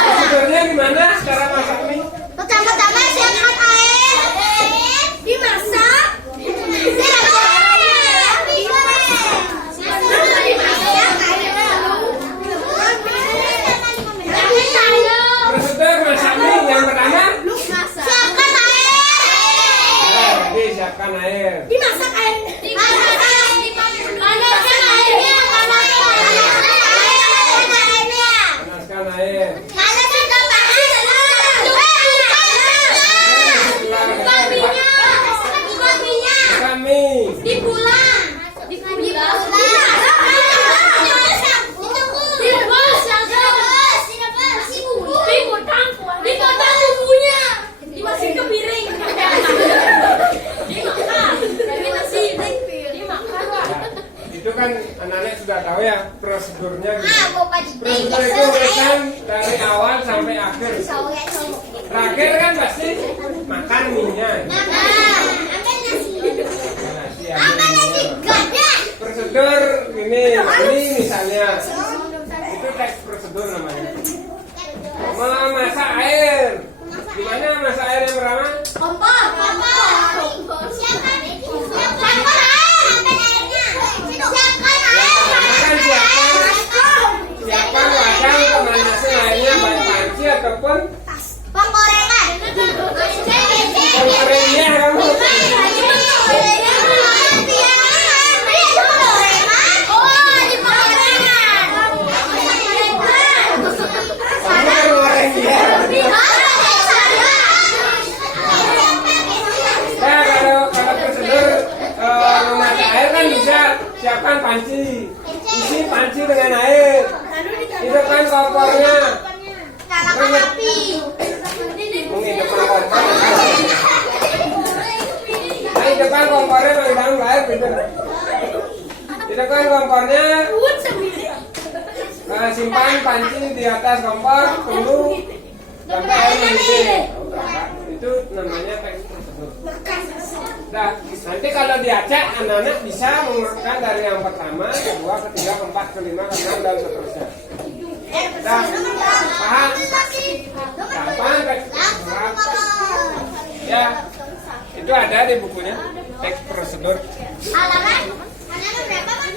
Prosedurnya gimana cara masak mie? Pertama-tama siapkan air, dimasak, Prosedur masak mie yang pertama, siapkan air, jadi siapkan air. dimasak air, panaskan airnya, Panaskan air. kalau sudah panas, bukan minyak, Kami dipulang. Dipotong bumbunya, dimasukin ke piring. itu kan anak-anak sudah tahu ya prosedurnya. Gitu. Mau pagi Prosedur itu urusan dari awal sampai akhir. Terakhir kan pasti makan mie-nya. Prosedur ini misalnya itu teks prosedur namanya. Memasak air. Gimana masak air yang pertama? Kompor. Siapkan airnya. Siapkan wadah untuk manasin airnya, baik panci ataupun Penggorengan. penggorengan kamu. Nah, kalau prosedur memasak air kan bisa siapkan panci, isi panci dengan air, hidupkan kompornya, Nyalakan api. menghidupkan kompor. Nah, hidupkan kompornya menghidupkan air, bener. Hidupkan kompornya, simpan panci di atas kompor, tunggu sampai air mendidih. Itu namanya teks prosedur. Nah, nanti kalau diacak anak-anak bisa mengurutkan dari yang pertama, kedua, ketiga, keempat, kelima, keenam dan seterusnya. Nah, paham? Kapan teks prosedur? Ya, itu ada di bukunya teks prosedur. Halaman berapa, Mas?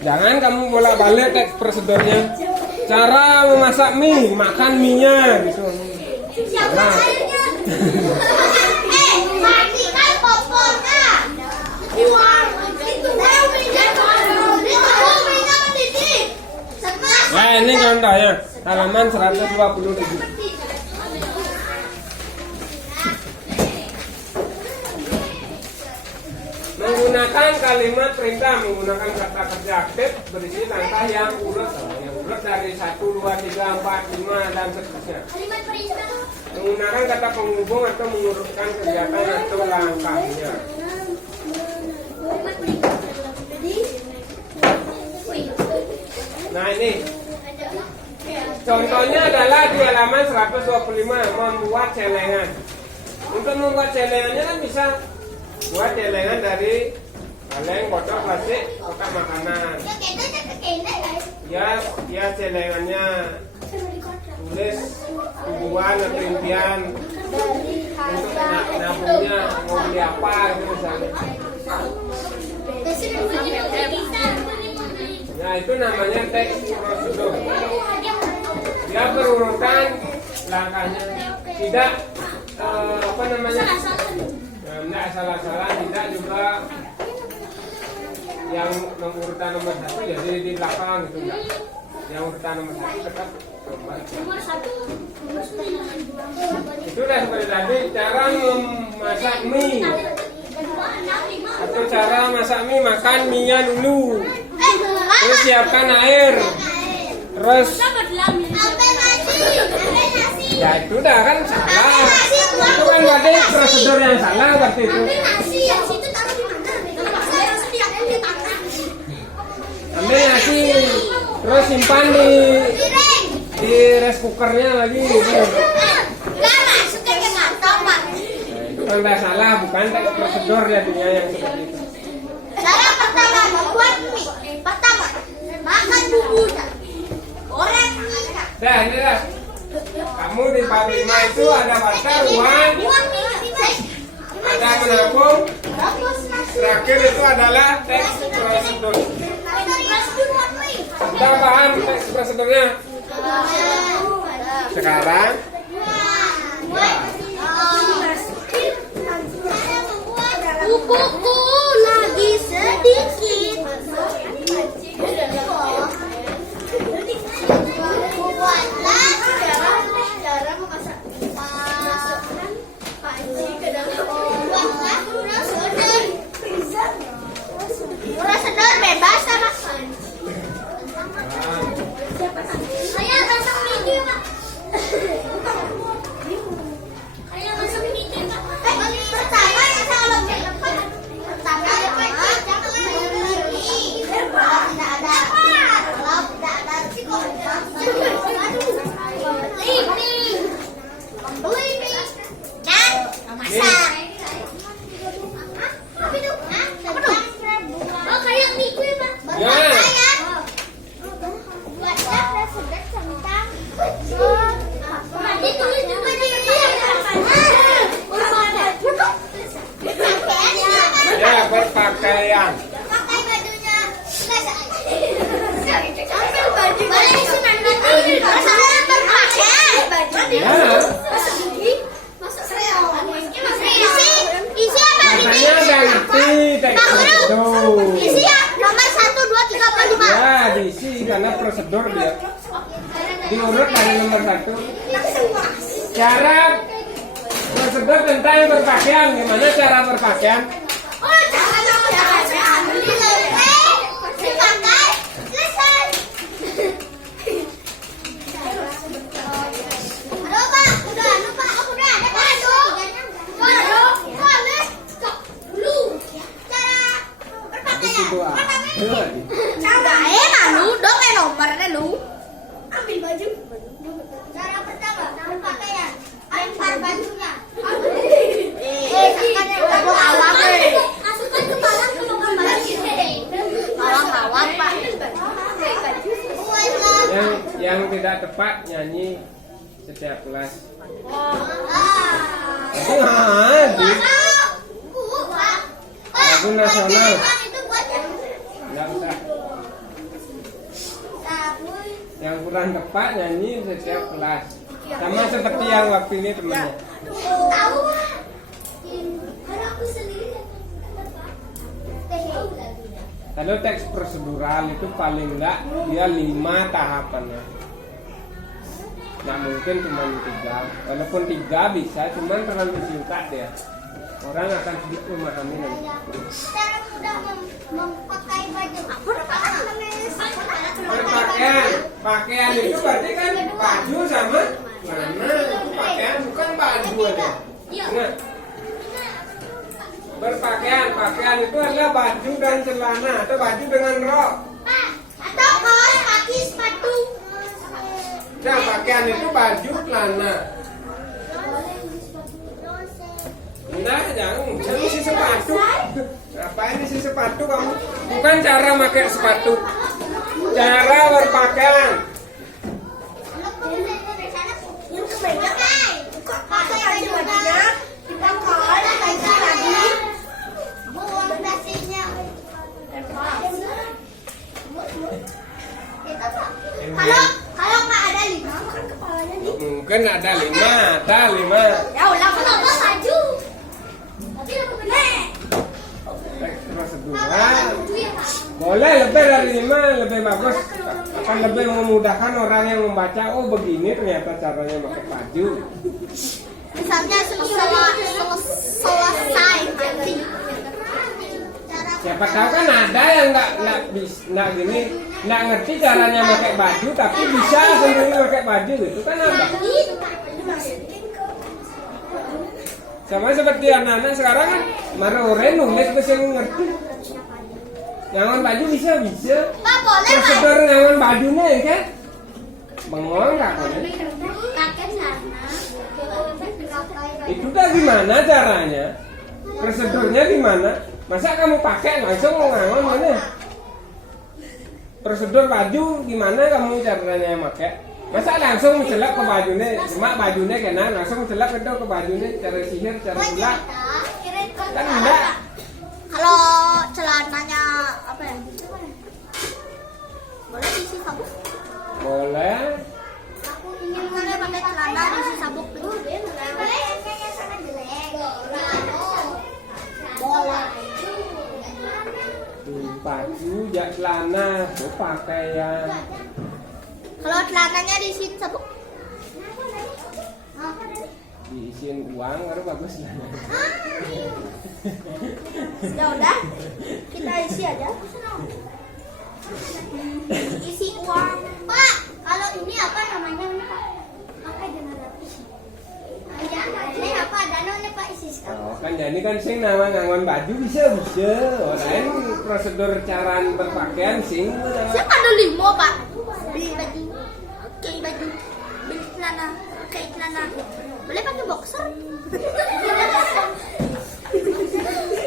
Jangan kamu bolak-balik teks prosedurnya. Cara memasak mie, makan mie-nya gitu. Siapkan Nah. airnya. Matikan kompornya. Buang. Itu minyak mendidih. Nah, ini contohnya halaman 127. Menggunakan kalimat perintah, menggunakan kata kerja aktif berisi langkah yang urut dari 1, 2, 3, 4, 5 dan seterusnya. Kalimat perintah. Menggunakan kata penghubung atau mengurutkan kegiatan atau langkahnya. Nah, ini contohnya adalah di halaman 125 membuat celengan. Untuk membuat celengannya kan bisa buat celengan dari kaleng, botol plastik, kotak makanan. Ya celengannya tulis tujuan atau impian untuk nabungnya, mau beli apa gitu misalnya. Ya itu namanya teks prosedur. Dia berurutan langkahnya, tidak apa namanya, tidak asal-asalan, tidak juga yang urutan nomor 1 jadi di belakang gitu enggak. Yang urutan nomor 1 tetap nomor 1. Itu udah seperti tadi cara memasak mie. Atau cara masak mie, makan mie-nya dulu. Terus siapkan air. Terus ya itu udah kan salah. Itu kan berarti prosedur yang salah berarti itu. Ambil nasi, terus simpan di rice cookernya lagi. Itu kan udah salah, bukan teks prosedur jadinya yang seperti itu. Cara pertama membuat mie. Pertama, makan bumbunya. Goreng ikan. Dah, ini dah. Kamu di bab 5 itu ada baca ruang, ada menabung. Terakhir itu adalah teks prosedur. Sudah paham teks prosedurnya? Sekarang bukuku lagi sedikit. Buatlah cara memasak panci ke dalam. Buatlah prosedur. Prosedur bebas sama panci. Saya masak mie, Pak. Saya masak mie, Pak. Pertama yang saya lakukan pertama membeli mie dan memasak. Apa itu? Oh kayak mie kue Pak. ya. Buatlah prosedur tentang nanti tulis juga di Ya, berpakaian. pakai bajunya. Ambil baju. Boleh isi nanti prosedur berpakaian. Ya. Isi apa ini? Katanya ganti teks prosedur. Isi ya nomor 1, 2, 3, 4, 5. Ya, diisi karena prosedur dia. Diurut dari nomor 1. Cara prosedur tentang berpakaian. Gimana cara berpakaian? Oh, caranya ambil dipakai, selesai. Aduh Pak, udah lupa, aku udah ada Pak. Dulu cara berpakaian. Cara lalu dong nomornya lu. Ambil baju. Cara pertama berpakaian. Lempar bajunya. Baju awam. Masukkan kepala ke lubang baju. Awam Pak. Yang tidak tepat nyanyi setiap kelas. Lagu nasional. Enggak usah. Yang kurang tepat nyanyi setiap kelas. Sama seperti yang waktu ini temannya. Tahu kalau aku sendiri Kalau teks prosedural itu paling enggak dia 5 tahapannya. Nggak mungkin cuma 3. Walaupun 3 bisa, cuman terlalu singkat ya. Orang akan sedikit memahami nanti. cara mudah memakai baju. Berpakaian, pakaian itu berarti kan baju sama celana. Itu pakaian bukan baju aja. Nah, pakaian itu adalah baju dan celana atau baju dengan rok. Atau kaos kaki sepatu. Nah, pakaian itu baju celana. Nah, jangan isi sepatu. Ngapain isi sepatu kamu? Bukan cara pakai sepatu. Cara berpakaian. Bukan ada 5, ada 5. Ya ulang kenapa baju? Tapi lebih benar. Prosedural. Boleh lebih dari 5, lebih bagus. Akan lebih memudahkan orang yang membaca. Oh begini ternyata caranya pakai baju. Misalnya selesai mandi. Siapa tahu kan ada yang nggak gini, nggak ngerti caranya pakai baju, tapi bisa sendiri pakai baju itu kan ada. Sama seperti anak-anak sekarang kan, Maroren nulis bisa ngerti. Nyangon baju bisa. Pak boleh Pak. Prosedur nyangon bajunya ya kan? Bengong nggak kan? Kakek sana. Itu dah gimana caranya? Prosedurnya gimana? Masa kamu pakai langsung mau ngangon mana? Prosedur baju gimana kamu caranya pakai? Masa langsung celak ke bajunya, cuma bajunya kena langsung celak ke bajunya, cara sihir, cara bulak. Kan enggak. Kalau celananya apa ya? Boleh diisi sabuk? Boleh. Aku ingin pakai celana diisi sabuk. Boleh. Baju, ya celana, pakaian. Kalau celananya diisi sabuk? Diisiin uang, baru bagus lah. Ya udah, kita isi aja. Isi uang. Pak, kalau ini apa namanya Pak? Pakai dana isi. Ini apa dananya Pak isi sekarang? Oh kan jadi kan sing nama ngangon baju bisa. Orang prosedur cara berpakaian sing. Saya ada 5 Pak. Beli baju, oke baju, beli celana, oke celana. Boleh pakai boxer?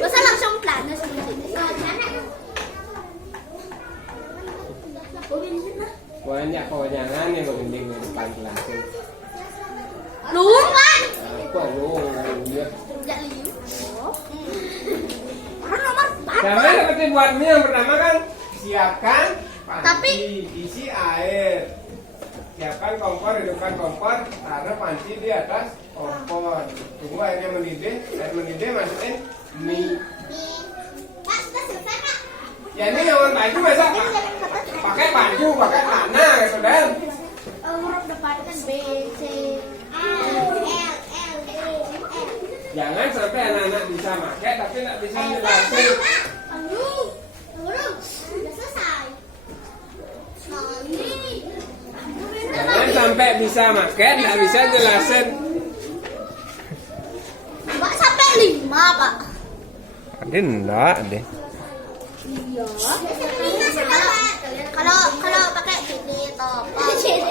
Masa langsung celana seperti ini? Banyak kewenangan yang penting di depan langsung. Luang Pak. Apa lu? Ya. Tidak liu. Nomor 4. Sama seperti buat mie yang pertama kan siapkan panci, Tapi- isi air. Siapkan kompor, hidupkan kompor, taruh panci di atas kompor. Tunggu airnya mendidih, air mendidih masukin mie. Pak, sudah selesai Pak. Ya ini nyaman baju masa Pak? Pakai baju, pakai celana gitu kan? Huruf depan kan B, C, L, L, E, F. Jangan sampai anak-anak bisa pakai tapi nggak bisa jelasin. Udah selesai. Jangan sampai bisa pakai nggak bisa jelasin. Pak sampai 5 Pak. Ada enggak deh. Iya. Kalau pakai CD atau apa? CD.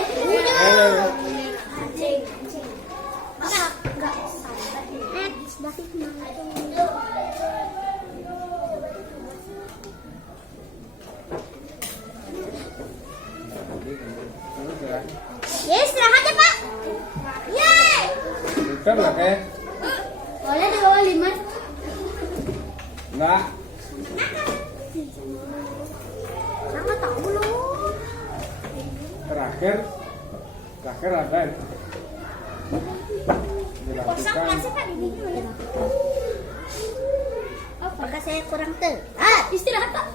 Enggak sampai. Ya istirahat ya Pak. Yeay. Bukan lah kayak. Boleh di bawah 5. Enggak. Sama tahu loh. Terakhir ada. Kosong Dilakukan. masih Pak di sini. Apakah saya kurang istirahat Pak.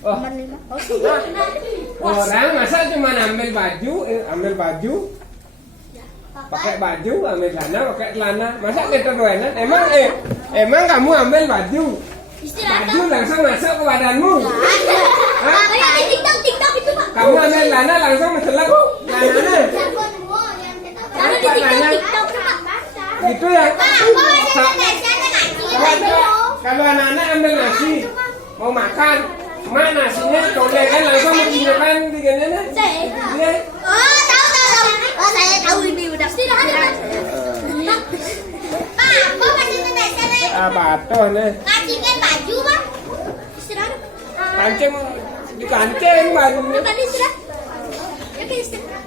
Oh, Nomor 5. Oh, sudah. orang masa cuma ambil baju, pakai baju, ambil celana, pakai celana. Masa kita doanan? Emang kamu ambil baju, Istirahat. baju langsung masuk ke badanmu. Hah? Kayak di TikTok itu Pak. Kamu ambil celana langsung mencelak celananya. Karena di TikTok tuh Pak. Gitu ya. Pak, Kalau anak-anak ambil nasi, mau makan, mak nasinya colek kan langsung menginjakan diganya. Iya. Oh, tahu. Oh, saya tahu ini udah. Istirahat. Pak, kok masih Indonesia nih? Batuh nih. Kancingin baju, Pak. Istirahat. Kancing dikancing bajunya. Tadi istirahat. Ya, ke istirahat.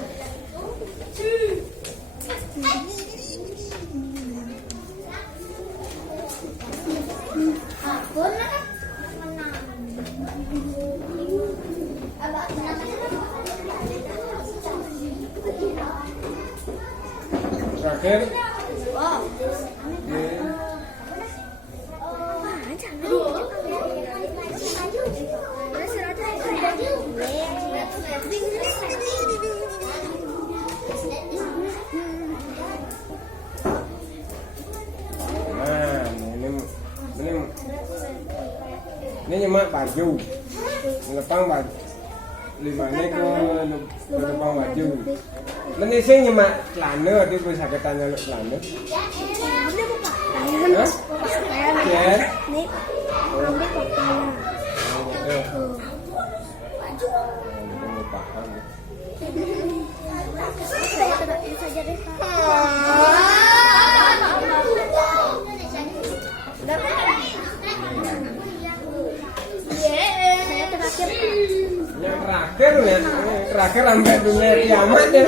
terakhir. Wow. Nah, ini nyemak baju, ngelepang baju, limane ke ngelepang baju. Ini sih nyemak celana, dia bisa ketanya lu celana. Hah? Jen? Nih, ambil kopinya. Paham. Saya tegakin saja deh. Saya terakhir. Yang terakhir sampai dunia kiamat ya.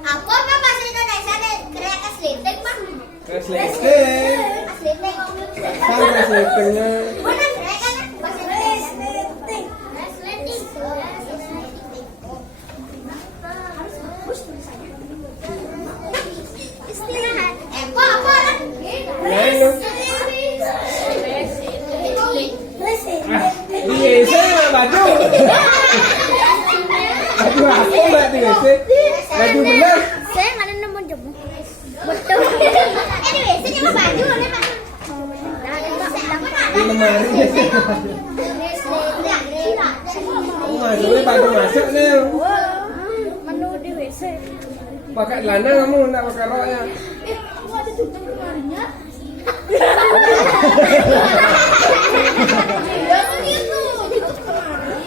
Apa bahasa Indonesia deh? Kayak asleting bang. Resleting. Asleting. Kan resletingnya. Mana kayak kan bahasa Indonesia? Asleting. Istirahat. Apa? Nah itu. Iya saya baju. Baju aku nggak sih? Baju bener. Saya nggak ada nemu jemu. Betul. Anyway, saya cuma baju boleh pak. Di lemari. Masuknya baju masuk nih. Menu di WC. Pakai celana kamu nggak pakai rok ya? Aku ada tutup lemarinya. Ya begitu. Tutup lemari.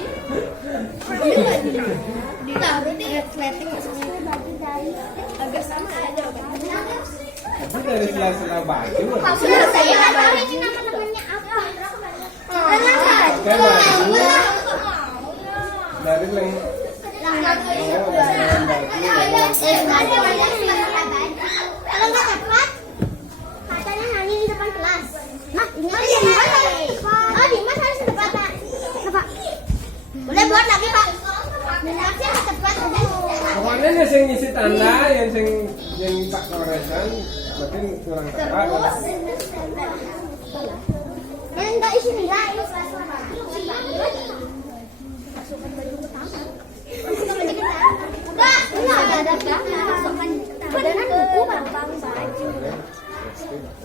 Ditaruh di resleting maksudnya. Agak sama aja. Tapi dari sela-sela baju. Maksudnya saya nggak tahu ini nama-namanya apa. Pakai baju. Dari leng. Kalau nggak dapat, katanya nyanyi di depan kelas. Nah, Dimas harus dapat pak. Pak, boleh buat lagi pak. Nanti harus dapat. Pokoknya yang sing ngisi tanda, yang tak koresan, berarti kurang tepat. Yang nggak isi nilai. Beneran buku gampang baju.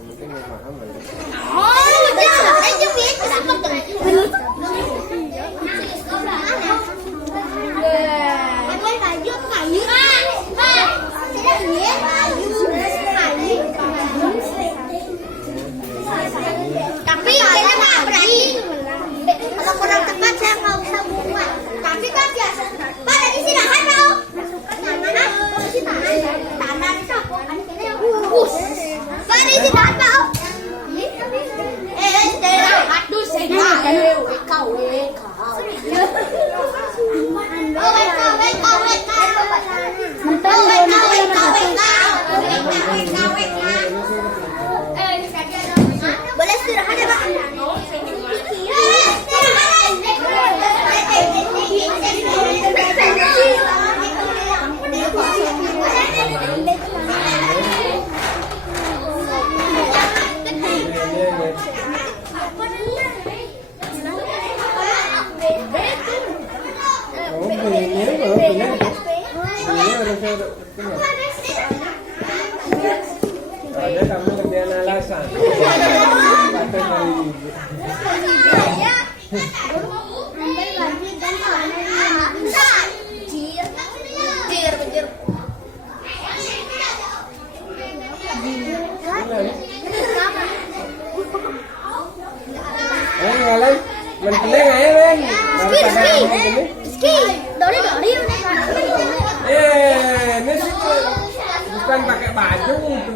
Mungkin mau paham lagi. Oh, udah aja fit. Pakai baju apa kayu? Tapi saya nggak berani. Kalau kurang tepat saya nggak usah buat. Tapi kan biasa. Pak lagi istirahat tau? Tanah, posisi tanah. Tanah itu apa? Pak lagi istirahat tau? Istirahat tuh saya. Kau. Boleh istirahat ya Pak? Ada kamu kerjaan alasan. Kata dari ibu. Ambil baju dan celana. Jir. Ngalan, menteleng aja men. Ski, dori. Ini sih bukan pakai baju itu.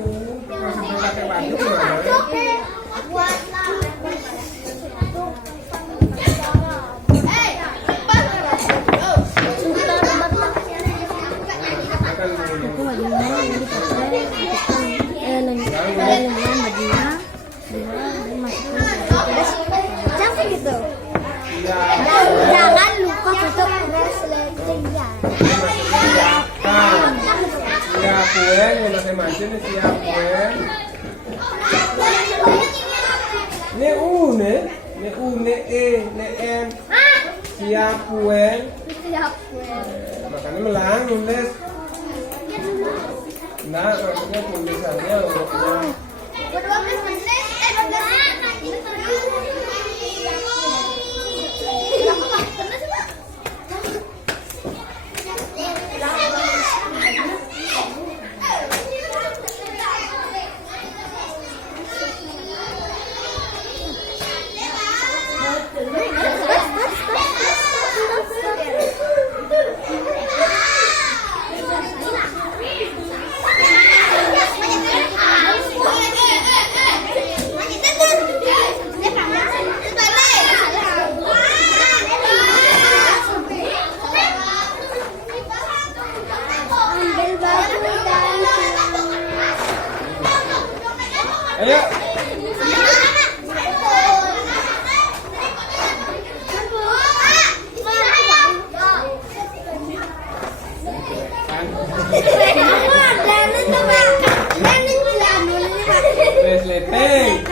Sampai pakai baju gimana? Jangan lupa tutup resletingnya. Siap kuen, yang masing-masing ini siap kuen. Ini U nih, ini U, ini E, ini N. Siap kuen. Siap kuen. Makanya melang nulis. Nah, maksudnya tulisannya hurufnya. Berdua menit, Ayo. Resleting,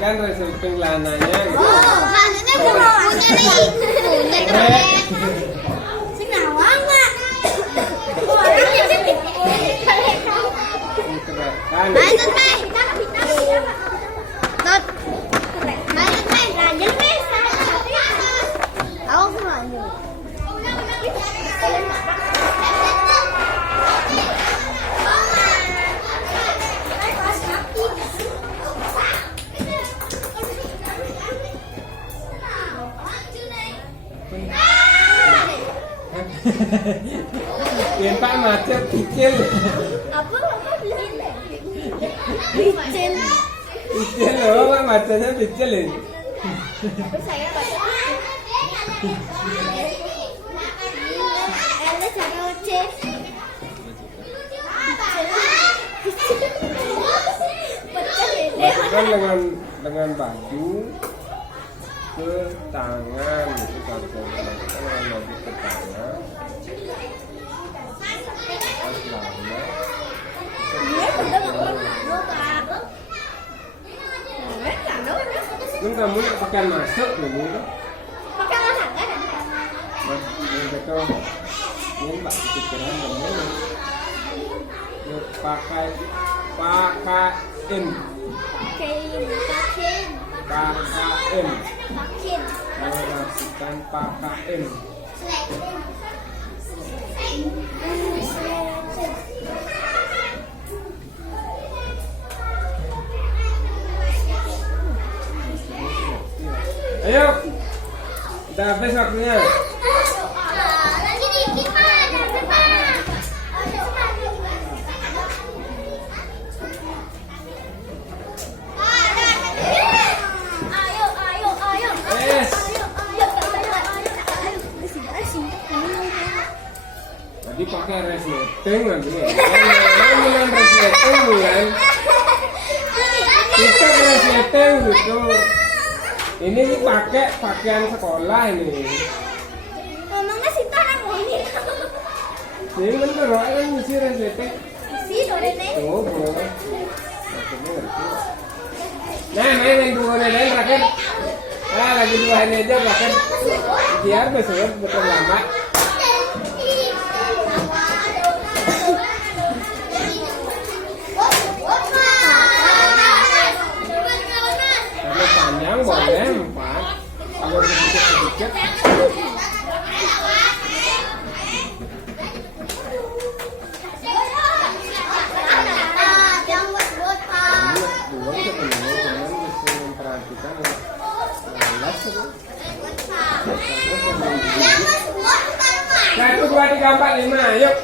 kan resleting lananya. Oh, maksudnya punya nih. Sing nawang, Mak. Kan. Lanjut, Mek. Tot. Lanjut, Mek. Lanjut, Mek. Aku lanjut. Yang Pak macet kecil. Apa Bicil. Kecil loh, Pak macetnya kecil ini. Saya baca. Ada cara cek. Masukkan dengan baju ke tangan, itu kalau saya masukkan dengan baju ke tangan. Ini kamu nak pakai masuk dulu. Pakai masak kan? Mas, ini betul. Ini mbak pikiran kamu. Ini pakai Pakein. Mengasihkan pakain. Ayo, udah habis waktunya. Lagi dikit, Pak. Yes. Tadi pakai resleting nanti ya. Bulan resleting bulan. Kita resleting gitu. Ini pakai pakaian sekolah ini. Ngomongnya si Tarang ini. Ini bener, kan mesti resleting. Si Dorene. Oh, boleh. Nah, yang dua ini terakhir. Nah, lagi dua ini aja bahkan biar besok betul lama. Kalau panjang boleh 4. Kalau sedikit. Satu, dua, tiga, empat, lima, yuk.